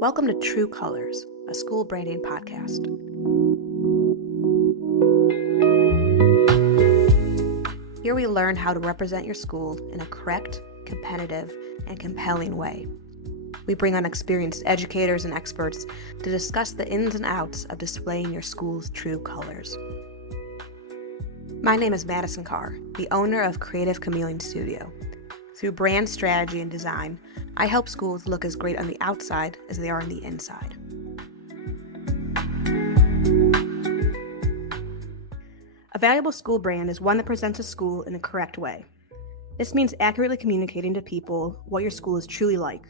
Welcome to True Colors, a school branding podcast. Here we learn how to represent your school in a correct, competitive, and compelling way. We bring on experienced educators and experts to discuss the ins and outs of displaying your school's true colors. My name is Madison Carr, the owner of Creative Chameleon Studio. Through brand strategy and design, I help schools look as great on the outside as they are on the inside. A valuable school brand is one that presents a school in the correct way. This means accurately communicating to people what your school is truly like,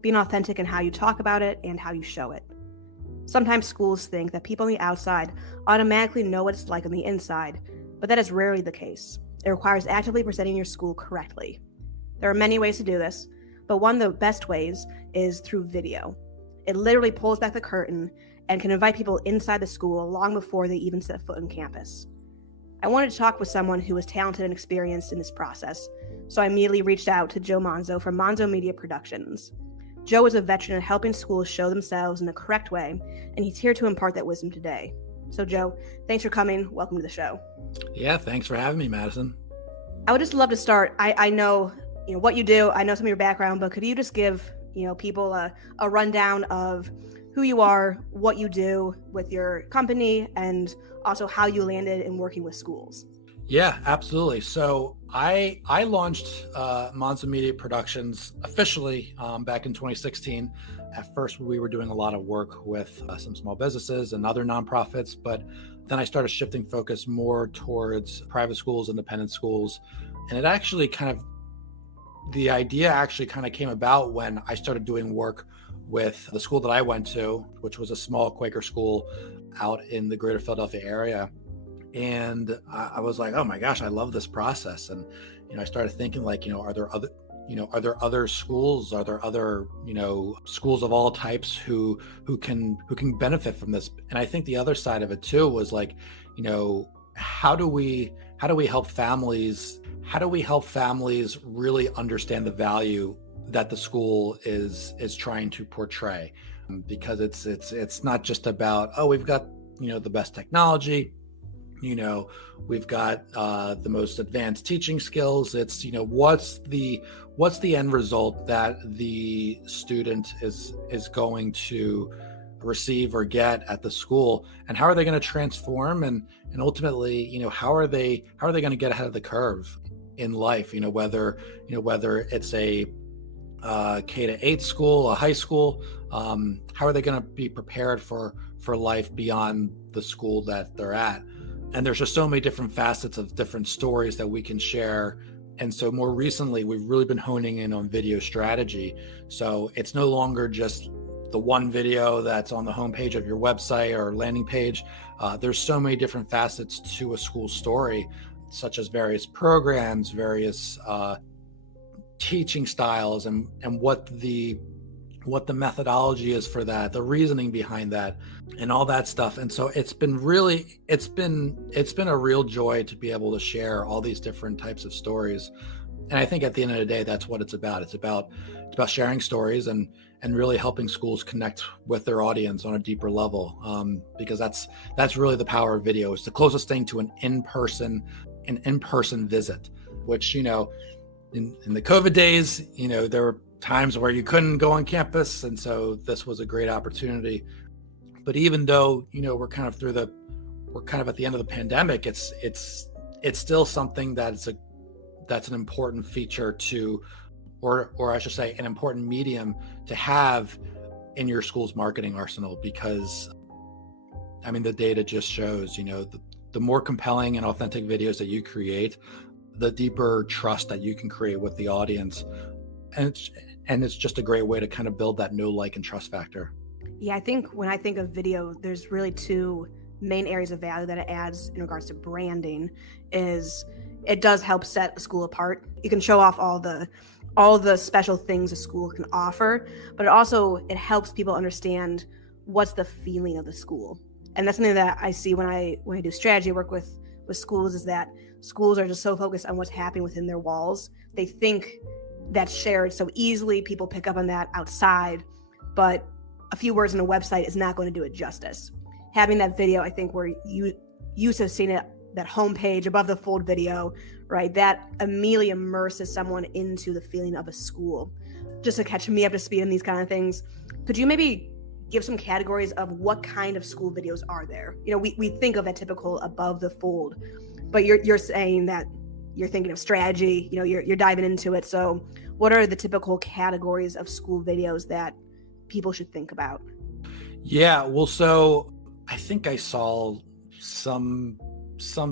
being authentic in how you talk about it and how you show it. Sometimes schools think that people on the outside automatically know what it's like on the inside, but that is rarely the case. It requires actively presenting your school correctly. There are many ways to do this, but one of the best ways is through video. It literally pulls back the curtain and can invite people inside the school long before they even set foot on campus. I wanted to talk with someone who was talented and experienced in this process, so I immediately reached out to Joe Monzo from Monzo Media Productions. Joe is a veteran in helping schools show themselves in the correct way, and he's here to impart that wisdom today. So Joe, thanks for coming. Welcome to the show. Yeah, thanks for having me, Madison. I would just love to start. I know what you do. I know some of your background, but could you just give people a rundown of who you are, what you do with your company, and also how you landed in working with schools? Yeah, absolutely. So I launched Monzo Media Productions officially back in 2016. At first, we were doing a lot of work with some small businesses and other nonprofits, but then I started shifting focus more towards private schools, independent schools, and the idea actually came about when I started doing work with the school that I went to, which was a small Quaker school out in the greater Philadelphia area. And I was like, oh my gosh, I love this process. And, I started thinking are there other schools? Are there other, schools of all types who can benefit from this? And I think the other side of it too was like, how do we help families? How do we help families really understand the value that the school is trying to portray? Because it's not just about, oh, we've got, the best technology, we've got the most advanced teaching skills. It's, what's the end result that the student is going to receive or get at the school, and how are they going to transform, and ultimately, how are they going to get ahead of the curve in life? Whether it's a K-8 school, a high school, how are they going to be prepared for life beyond the school that they're at? And there's just so many different facets of different stories that we can share. And so more recently, we've really been honing in on video strategy. So it's no longer just the one video that's on the homepage of your website or landing page. There's so many different facets to a school story, such as various programs, various teaching styles, and what the methodology is for that, the reasoning behind that, and all that stuff. And so it's been a real joy to be able to share all these different types of stories. And I think at the end of the day, that's what it's about. It's about sharing stories and really helping schools connect with their audience on a deeper level. Because that's really the power of video. It's the closest thing to an in-person visit, which, in the COVID days, there were times where you couldn't go on campus. And so this was a great opportunity. But even though, we're kind of at the end of the pandemic, it's still something that's an important feature to, or I should say an important medium to have in your school's marketing arsenal, because the data just shows, the more compelling and authentic videos that you create, the deeper trust that you can create with the audience. And it's just a great way to kind of build that know, like, and trust factor. Yeah, I think when I think of video, there's really two main areas of value that it adds in regards to branding. Is it does help set a school apart. You can show off all the special things a school can offer, but it helps people understand what's the feeling of the school. And that's something that I see when I do strategy work with schools, is that schools are just so focused on what's happening within their walls. They think that's shared so easily. People pick up on that outside, but a few words on a website is not going to do it justice. Having that video, I think, where you used to have seen it, that homepage above the fold video, right? That immediately immerses someone into the feeling of a school. Just to catch me up to speed on these kind of things, could you maybe give some categories of what kind of school videos are there? We think of that typical above the fold, but you're saying that you're thinking of strategy, you're diving into it. So what are the typical categories of school videos that people should think about? Yeah, well, so I think I saw some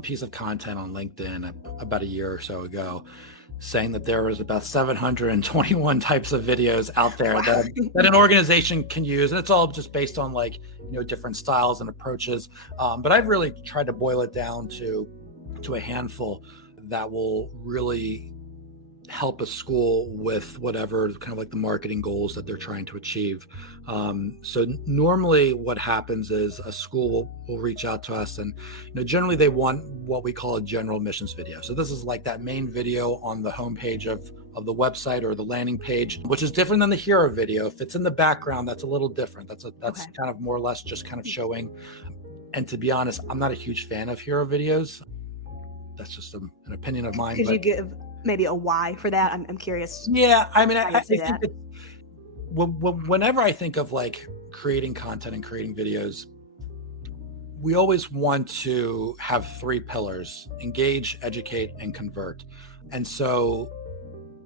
piece of content on LinkedIn about a year or so ago saying that there was about 721 types of videos out there Wow. that an organization can use. And it's all just based on different styles and approaches. But I've really tried to boil it down to a handful that will really help a school with whatever kind of like the marketing goals that they're trying to achieve. So normally what happens is a school will reach out to us, and generally they want what we call a general missions video. So this is like that main video on the homepage of the website or the landing page, which is different than the hero video. If it's in the background, that's a little different. That's Okay. kind of more or less just kind of showing. And to be honest, I'm not a huge fan of hero videos. That's just an opinion of mine. Could you give maybe a why for that? I'm curious. Yeah, I mean, I I would say think that. whenever I think of like creating content and creating videos, we always want to have three pillars: engage, educate, and convert. And so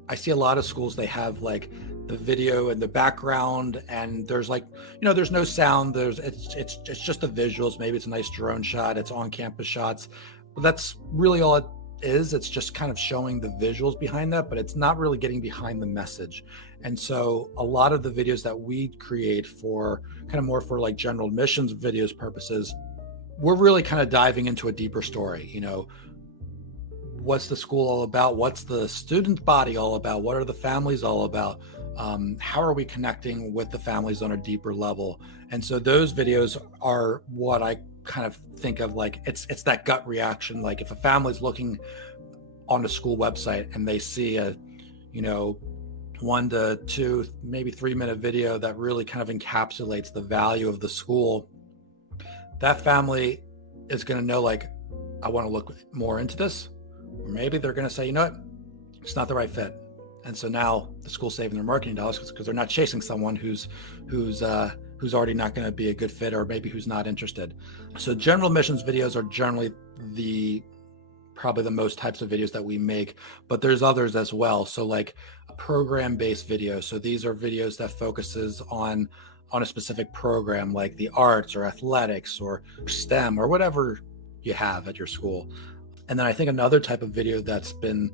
I see a lot of schools, they have like the video in the background, and there's there's no sound. It's just the visuals. Maybe it's a nice drone shot. It's on campus shots, but that's really all it is. It's just kind of showing the visuals behind that, but it's not really getting behind the message. And so a lot of the videos that we create for kind of more for like general missions videos purposes, we're really kind of diving into a deeper story. What's the school all about? What's the student body all about? What are the families all about? How are we connecting with the families on a deeper level? And so those videos are what I kind of think of like it's that gut reaction. Like if a family's looking on a school website and they see a 1 to 2, maybe 3-minute video that really kind of encapsulates the value of the school, that family is going to know, like, I want to look more into this. Or maybe they're going to say, you know what, it's not the right fit. And so now the school's saving their marketing dollars because they're not chasing someone who's already not going to be a good fit, or maybe who's not interested. So general missions videos are generally probably the most types of videos that we make, but there's others as well. So like program-based videos. So these are videos that focuses on a specific program, like the arts or athletics or STEM or whatever you have at your school. And then I think another type of video that's been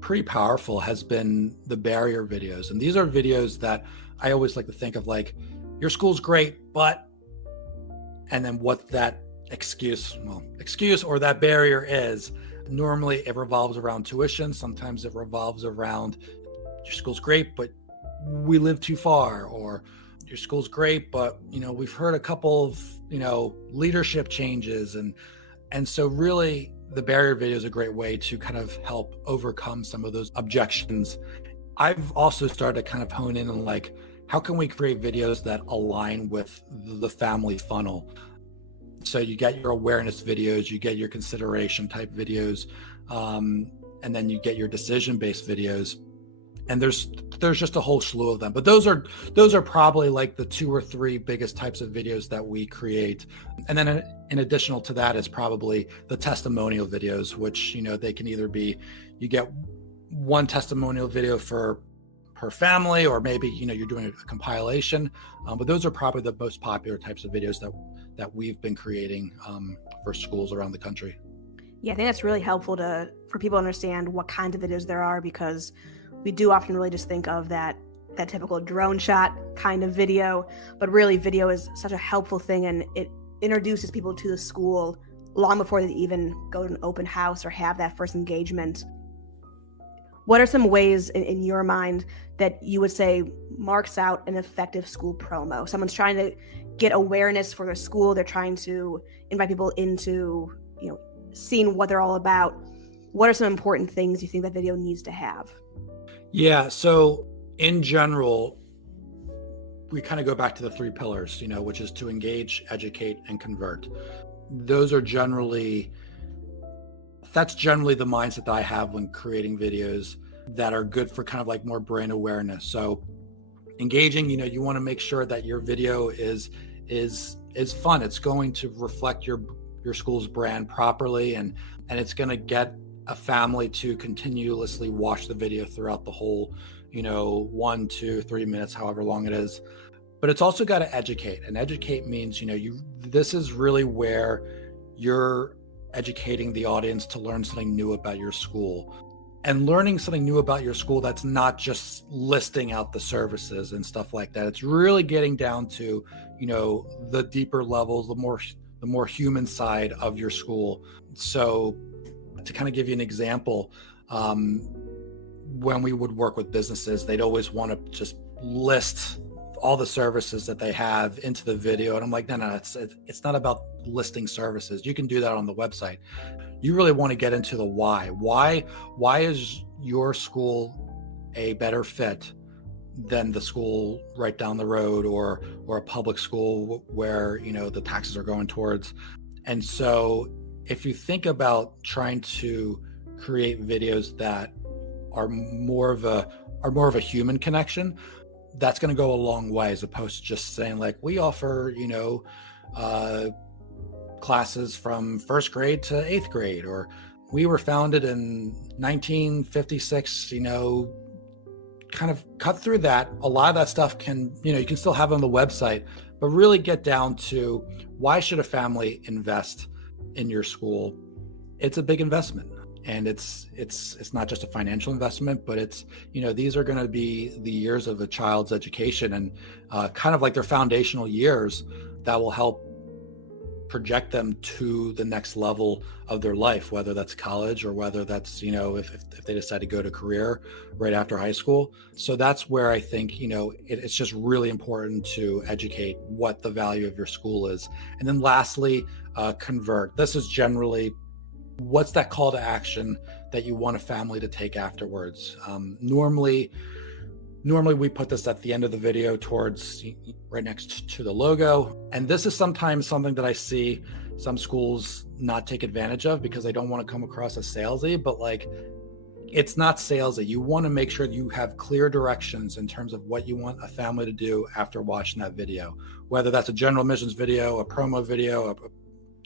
pretty powerful has been the barrier videos. And these are videos that I always like to think of like, your school's great, but, and then what that excuse or that barrier is. Normally it revolves around tuition. Sometimes it revolves around your school's great, but we live too far, or your school's great, but we've heard a couple of leadership changes, and so really the barrier video is a great way to kind of help overcome some of those objections. I've also started to kind of hone in on like, how can we create videos that align with the family funnel? So you get your awareness videos, you get your consideration type videos, and then you get your decision-based videos. And there's just a whole slew of them. But those are probably like the 2 or 3 biggest types of videos that we create. And then in additional to that is probably the testimonial videos, which, they can either be, you get one testimonial video per family, or maybe, you're doing a compilation. But those are probably the most popular types of videos that we've been creating for schools around the country. Yeah, I think that's really helpful for people to understand what kinds of videos there are, because we do often really just think of that typical drone shot kind of video, but really video is such a helpful thing, and it introduces people to the school long before they even go to an open house or have that first engagement. What are some ways in your mind that you would say marks out an effective school promo? Someone's trying to get awareness for their school. They're trying to invite people into, seeing what they're all about. What are some important things you think that video needs to have? Yeah. So in general, we kind of go back to the three pillars, which is to engage, educate, and convert. Those are that's generally the mindset that I have when creating videos that are good for kind of like more brand awareness. So engaging, you want to make sure that your video is fun. It's going to reflect your school's brand properly, and it's going to get a family to continuously watch the video throughout the whole 1, 2, 3 minutes, however long it is. But it's also got to educate, and educate means this is really where you're educating the audience to learn something new about your school, and learning something new about your school that's not just listing out the services and stuff like that. It's really getting down to the deeper levels, the more human side of your school. So to kind of give you an example, when we would work with businesses, they'd always want to just list all the services that they have into the video. And I'm like, no, it's not about listing services. You can do that on the website. You really want to get into the why. Why is your school a better fit than the school right down the road, or a public school where, the taxes are going towards? And so if you think about trying to create videos that are more of a human connection, that's going to go a long way, as opposed to just saying like, we offer, classes from first grade to 8th grade, or we were founded in 1956, kind of cut through that. A lot of that stuff can, you can still have on the website, but really get down to why should a family invest in your school? It's a big investment. And it's not just a financial investment, but it's, these are going to be the years of a child's education, and kind of like their foundational years that will help project them to the next level of their life, whether that's college or whether that's, if they decide to go to career right after high school. So that's where I think, it's just really important to educate what the value of your school is. And then lastly, convert. This is generally, what's that call to action that you want a family to take afterwards? Normally we put this at the end of the video, towards right next to the logo. And this is sometimes something that I see some schools not take advantage of because they don't want to come across as salesy, but like, it's not salesy. You want to make sure you have clear directions in terms of what you want a family to do after watching that video, whether that's a general admissions video, a promo video,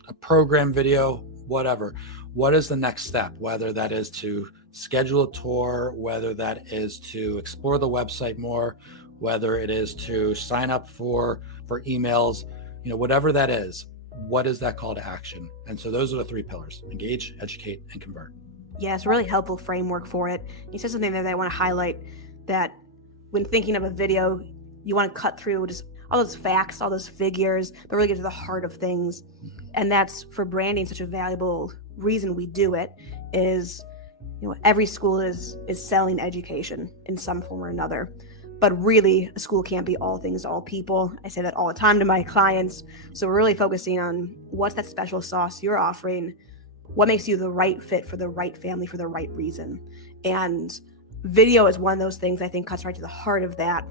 a program video, whatever. What is the next step? Whether that is to schedule a tour, whether that is to explore the website more, whether it is to sign up for emails, whatever that is, what is that call to action? And so those are the three pillars: engage, educate, and convert. Yeah, it's a really helpful framework for it. You said something there that I want to highlight, that when thinking of a video, you want to cut through just all those facts, all those figures, but really get to the heart of things. And that's, for branding, such a valuable reason we do it is, every school is selling education in some form or another. But really, a school can't be all things to all people. I say that all the time to my clients. So we're really focusing on what's that special sauce you're offering, what makes you the right fit for the right family for the right reason. And video is one of those things I think cuts right to the heart of that.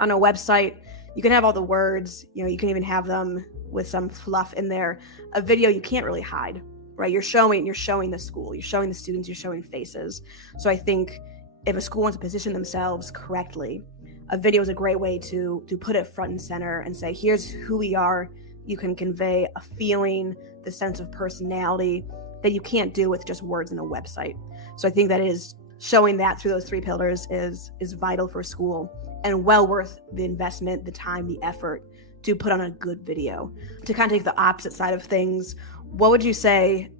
On a website, you can have all the words, you can even have them with some fluff in there. A video you can't really hide, right? You're showing the school, you're showing the students, you're showing faces. So I think if a school wants to position themselves correctly, a video is a great way to put it front and center and say, here's who we are. You can convey a feeling, the sense of personality that you can't do with just words in a website. So I think that is showing that through those three pillars is vital for a school, and well worth the investment, the time, the effort to put on a good video. To kind of take the opposite side of things, what would you say,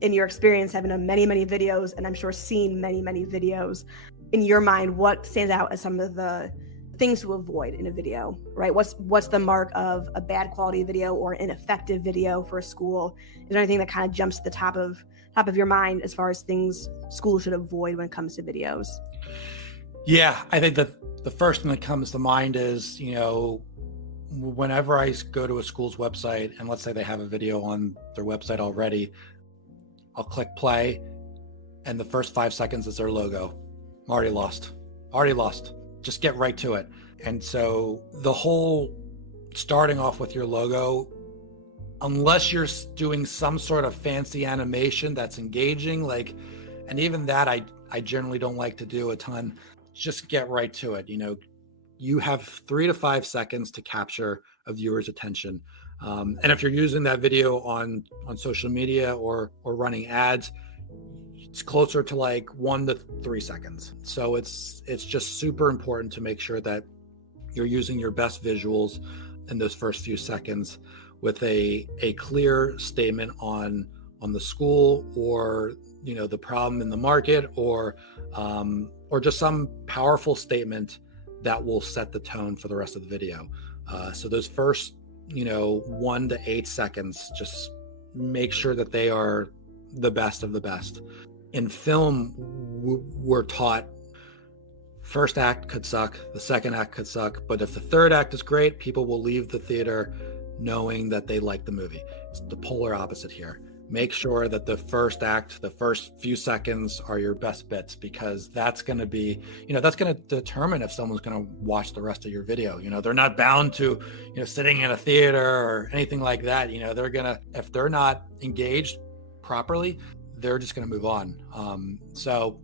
in your experience having done many, many videos, and I'm sure seen many, many videos, in your mind, what stands out as some of the things to avoid in a video, right? What's the mark of a bad quality video or ineffective video for a school? Is there anything that kind of jumps to the top of your mind as far as things schools should avoid when it comes to videos? Yeah, I think that the first thing that comes to mind is, whenever I go to a school's website and let's say they have a video on their website already, I'll click play and the first 5 seconds is their logo. Already lost. just get right to it. And so the whole starting off with your logo, unless you're doing some sort of fancy animation that's engaging, like, and even that I generally don't like to do a ton, just get right to it. You have 3 to 5 seconds to capture a viewer's attention. And if you're using that video on social media or running ads, it's closer to like 1 to 3 seconds. So it's just super important to make sure that you're using your best visuals in those first few seconds with a clear statement on the school, or the problem in the market, or just some powerful statement that will set the tone for the rest of the video. So those first 1 to 8 seconds, just make sure that they are the best of the best. In film, we're taught first act could suck, the second act could suck, but if the third act is great, people will leave the theater knowing that they like the movie. It's the polar opposite here. Make sure that the first act, the first few seconds are your best bits, because that's going to be, that's going to determine if someone's going to watch the rest of your video. They're not bound to, sitting in a theater or anything like that. They're going to, if they're not engaged properly, they're just going to move on. So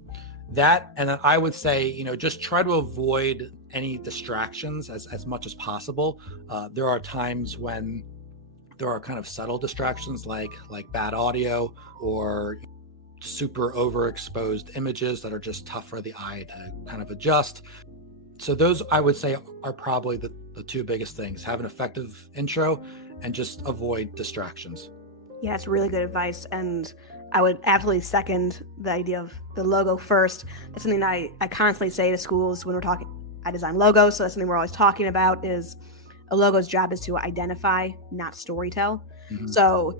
that, and then I would say, just try to avoid any distractions as much as possible. There are times when there are kind of subtle distractions like bad audio or super overexposed images that are just tough for the eye to kind of adjust. So those, I would say, are probably the two biggest things: have an effective intro and just avoid distractions. Yeah, it's really good advice. And I would absolutely second the idea of the logo first. That's something that I constantly say to schools when we're talking. I design logos, so that's something we're always talking about, is a logo's job is to identify, not storytell. Mm-hmm. So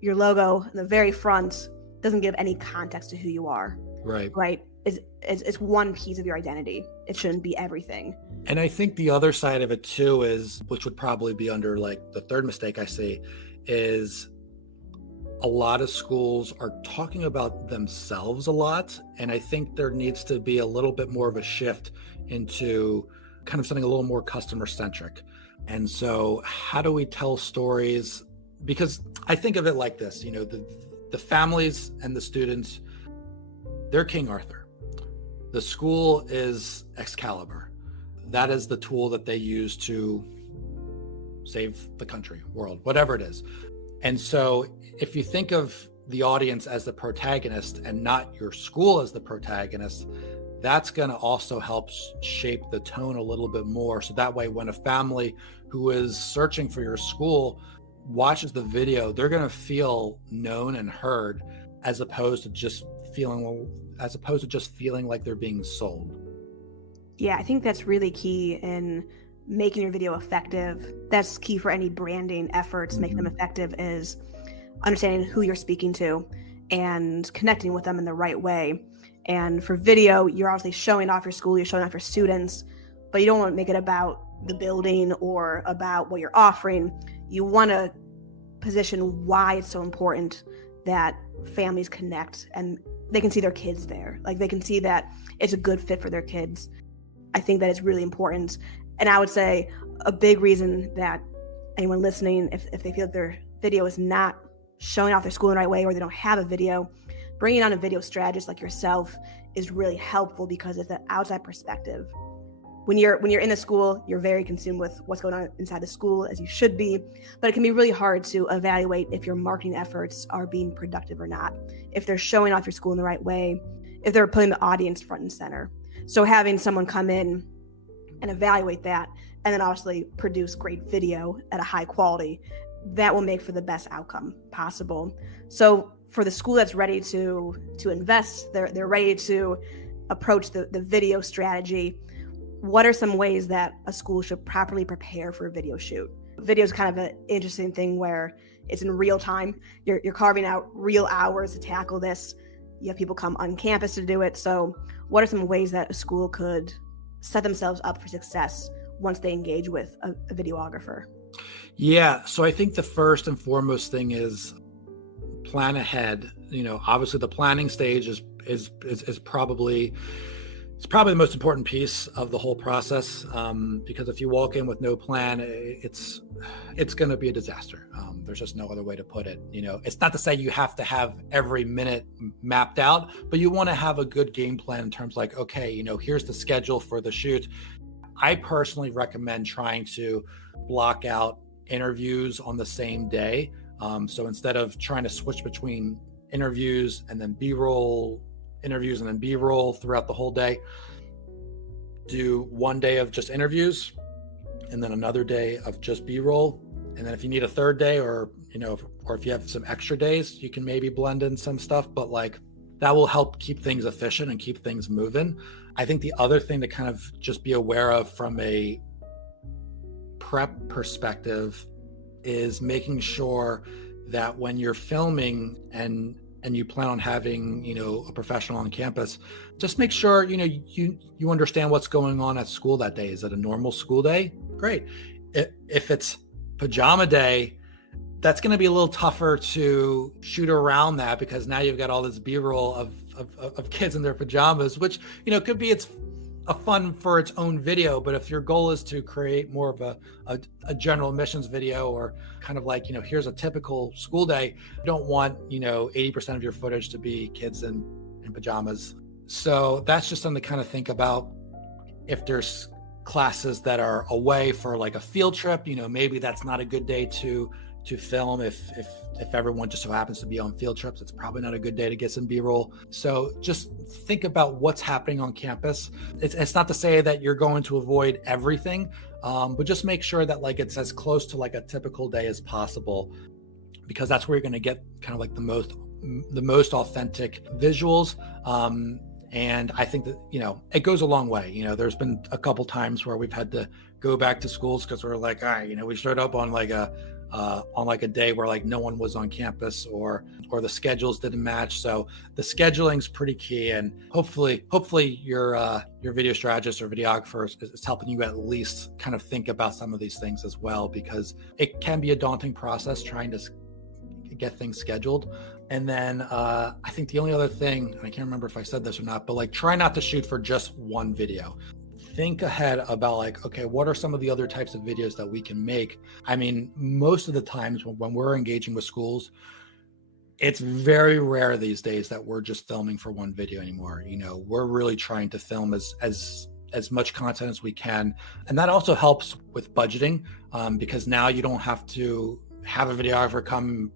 your logo in the very front doesn't give any context to who you are. Right. It's one piece of your identity. It shouldn't be everything. And I think the other side of it too is, which would probably be under like the third mistake I see, is a lot of schools are talking about themselves a lot. And I think there needs to be a little bit more of a shift into kind of something a little more customer centric. And so how do we tell stories? Because I think of it like this, the families and the students, they're King Arthur. The school is Excalibur. That is the tool that they use to save the country, world, whatever it is. And so if you think of the audience as the protagonist and not your school as the protagonist, that's going to also help shape the tone a little bit more. So that way, when a family who is searching for your school watches the video, they're going to feel known and heard, as opposed to just feeling like they're being sold. Yeah, I think that's really key in making your video effective. That's key for any branding efforts. Make them effective is understanding who you're speaking to and connecting with them in the right way. And for video, you're obviously showing off your school, you're showing off your students, but you don't want to make it about the building or about what you're offering. You want to position why it's so important that families connect and they can see their kids there. Like, they can see that it's a good fit for their kids. I think that it's really important. And I would say a big reason that anyone listening, if they feel that their video is not showing off their school in the right way, or they don't have a video, bringing on a video strategist like yourself is really helpful, because it's an outside perspective. When you're in the school, you're very consumed with what's going on inside the school, as you should be, but it can be really hard to evaluate if your marketing efforts are being productive or not, if they're showing off your school in the right way, if they're putting the audience front and center. So having someone come in and evaluate that, and then obviously produce great video at a high quality, that will make for the best outcome possible. So for the school that's ready to invest, they're ready to approach the video strategy, what are some ways that a school should properly prepare for a video shoot? Video is kind of an interesting thing where it's in real time. You're carving out real hours to tackle this. You have people come on campus to do it. So what are some ways that a school could set themselves up for success once they engage with a videographer? Yeah, so I think the first and foremost thing is plan ahead. Obviously the planning stage is probably It's probably the most important piece of the whole process, because if you walk in with no plan, it's going to be a disaster. There's just no other way to put it. It's not to say you have to have every minute mapped out, but you want to have a good game plan in terms like, okay, here's the schedule for the shoot. I personally recommend trying to block out interviews on the same day. So instead of trying to switch between interviews and then B-roll, interviews and then B-roll throughout the whole day, do one day of just interviews and then another day of just B-roll. And then if you need a third day, or if you have some extra days, you can maybe blend in some stuff, but like that will help keep things efficient and keep things moving. I think the other thing to kind of just be aware of from a prep perspective is making sure that when you're filming and you plan on having, a professional on campus, just make sure, you understand what's going on at school that day. Is it a normal school day? Great. If it's pajama day, that's going to be a little tougher to shoot around that, because now you've got all this B-roll of kids in their pajamas, which, could be it's a fun for its own video. But if your goal is to create more of a general admissions video, or kind of like, here's a typical school day, you don't want, 80% of your footage to be kids in pajamas. So that's just something to kind of think about. If there's classes that are away for like a field trip, maybe that's not a good day to film. If everyone just so happens to be on field trips, it's probably not a good day to get some B-roll. So just think about what's happening on campus. It's not to say that you're going to avoid everything, but just make sure that like it's as close to like a typical day as possible, because that's where you're going to get kind of like the most authentic visuals. And I think that, it goes a long way. There's been a couple times where we've had to go back to schools because we're like, all right, we showed up on like a day where like no one was on campus, or the schedules didn't match. So the scheduling's pretty key, and hopefully your video strategist or videographer is helping you at least kind of think about some of these things as well, because it can be a daunting process trying to get things scheduled. And then I think the only other thing, and I can't remember if I said this or not, but like try not to shoot for just one video. Think ahead about like, okay, what are some of the other types of videos that we can make? I mean, most of the times when we're engaging with schools, it's very rare these days that we're just filming for one video anymore. We're really trying to film as much content as we can. And that also helps with budgeting, because now you don't have to have a videographer come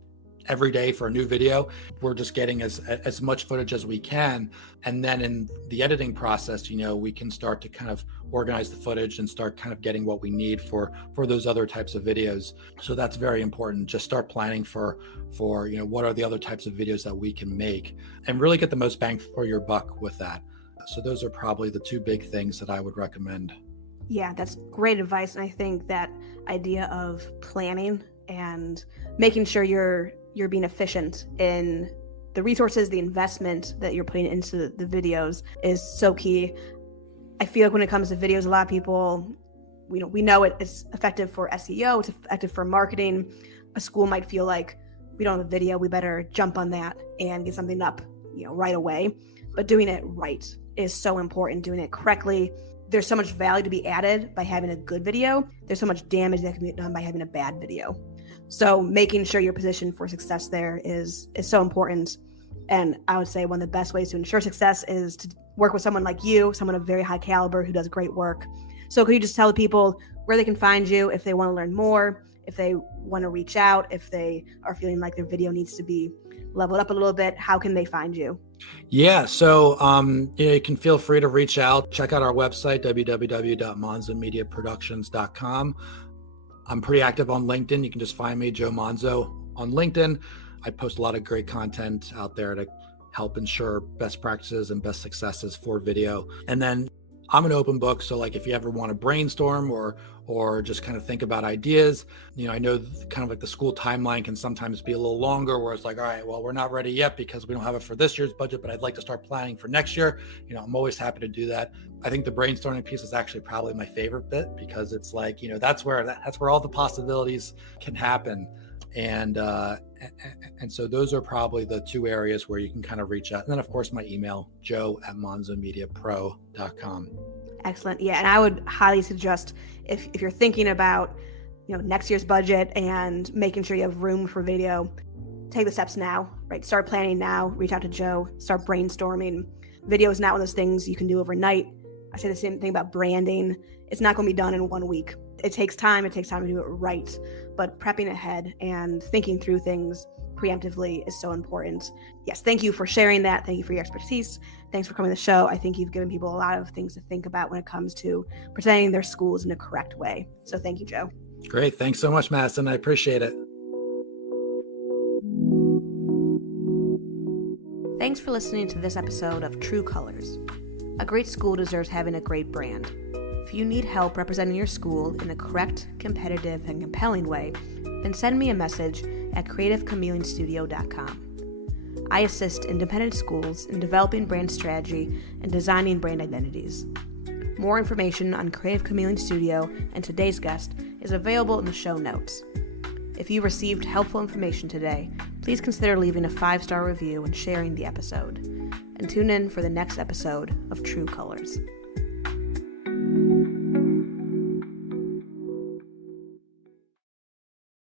every day for a new video. We're just getting as much footage as we can, and then in the editing process, we can start to kind of organize the footage and start kind of getting what we need for those other types of videos. So that's very important. Just start planning for what are the other types of videos that we can make, and really get the most bang for your buck with that. So those are probably the two big things that I would recommend. Yeah, that's great advice. And I think that idea of planning and making sure you're being efficient in the resources, the investment that you're putting into the videos is so key. I feel like when it comes to videos, a lot of people, we know it's effective for SEO, it's effective for marketing. A school might feel like we don't have a video, we better jump on that and get something up, right away. But doing it right is so important, doing it correctly. There's so much value to be added by having a good video. There's so much damage that can be done by having a bad video. So making sure you're positioned for success there is so important. And I would say one of the best ways to ensure success is to work with someone like you, someone of very high caliber who does great work. So could you just tell the people where they can find you if they want to learn more, if they want to reach out, if they are feeling like their video needs to be leveled up a little bit, how can they find you? Yeah, so you can feel free to reach out. Check out our website, www.monzomediaproductions.com. I'm pretty active on LinkedIn. You can just find me, Joe Monzo, on LinkedIn. I post a lot of great content out there to help ensure best practices and best successes for video. And then I'm an open book. So like if you ever want to brainstorm or just kind of think about ideas, I know kind of like the school timeline can sometimes be a little longer, where it's like, all right, well, we're not ready yet because we don't have it for this year's budget, but I'd like to start planning for next year. I'm always happy to do that. I think the brainstorming piece is actually probably my favorite bit, because it's like, that's where all the possibilities can happen. And so those are probably the two areas where you can kind of reach out. And then, of course, my email, joe@monzamediapro.com. Excellent. Yeah, and I would highly suggest if you're thinking about next year's budget and making sure you have room for video, take the steps now, right? Start planning now, reach out to Joe, start brainstorming. Video is not one of those things you can do overnight. I say the same thing about branding. It's not going to be done in 1 week. It takes time. It takes time to do it right. But prepping ahead and thinking through things preemptively is so important. Yes, thank you for sharing that. Thank you for your expertise. Thanks for coming to the show. I think you've given people a lot of things to think about when it comes to presenting their schools in a correct way. So thank you, Joe. Great. Thanks so much, Madison. I appreciate it. Thanks for listening to this episode of True Colors. A great school deserves having a great brand. If you need help representing your school in a correct, competitive, and compelling way, then send me a message at creativechameleonstudio.com. I assist independent schools in developing brand strategy and designing brand identities. More information on Creative Chameleon Studio and today's guest is available in the show notes. If you received helpful information today, please consider leaving a 5-star review and sharing the episode. And tune in for the next episode of True Colors.